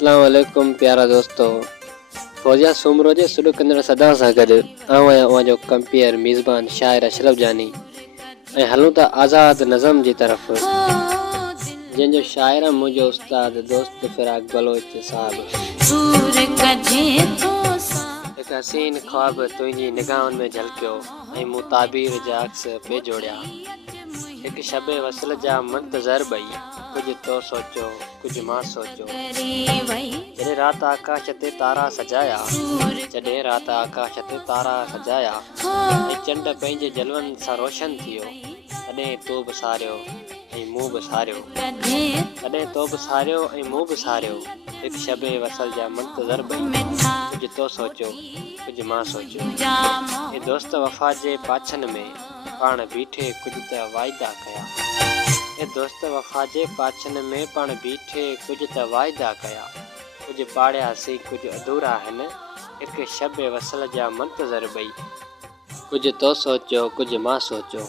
अस्सलाम वालेकुम प्यारा दोस्तों। फौजिया सुमरो जे सुडो कंदड़ सदा सा गड आवां जो कंपेयर मेज़बान शायर अशरफ जानी ऐं हलूं था आज़ाद नज़म जी तरफ़ जंहिंजो शायर मुंहिंजो उस्ताद दोस्त फिराक बलोच साहब। एक हसीन ख्वाब तुंहिंजी निगाहनि में झलकियो ऐं मूं ताबीर जा अक्स पे जोड़िया। एक शबे वसल जा मंतज़र बई कुछ तो सोचो कुछ मां सोचो। जॾहिं रात आकाश ते तारा सजाया जॾहिं रात आकाश ते तारा सजाया ऐं चंड पंहिंजे जलवनि सां रोशन थियो तॾहिं तो बि सारियो ऐं मूं बि सारियो। तॾहिं तो बि सारियो ऐं मूं बि सारियो। हिकु शबे वसल जा मंतज़र बई कुझु तो सोचो कुझु मां सोचो। ऐं दोस्त वफ़ा जे पाछनि में पाण बीठे कुझु त वाइदा कया। ए दोस्त वफ़ा जे पाछनि में पाण बीठे कुझु त वाइदा कया। कुझु पाड़ियासीं कुझु अधूरा आहिनि हिकु शबे वसल जा मंतज़र बई कुझु तो सोचो कुझु मां सोचो।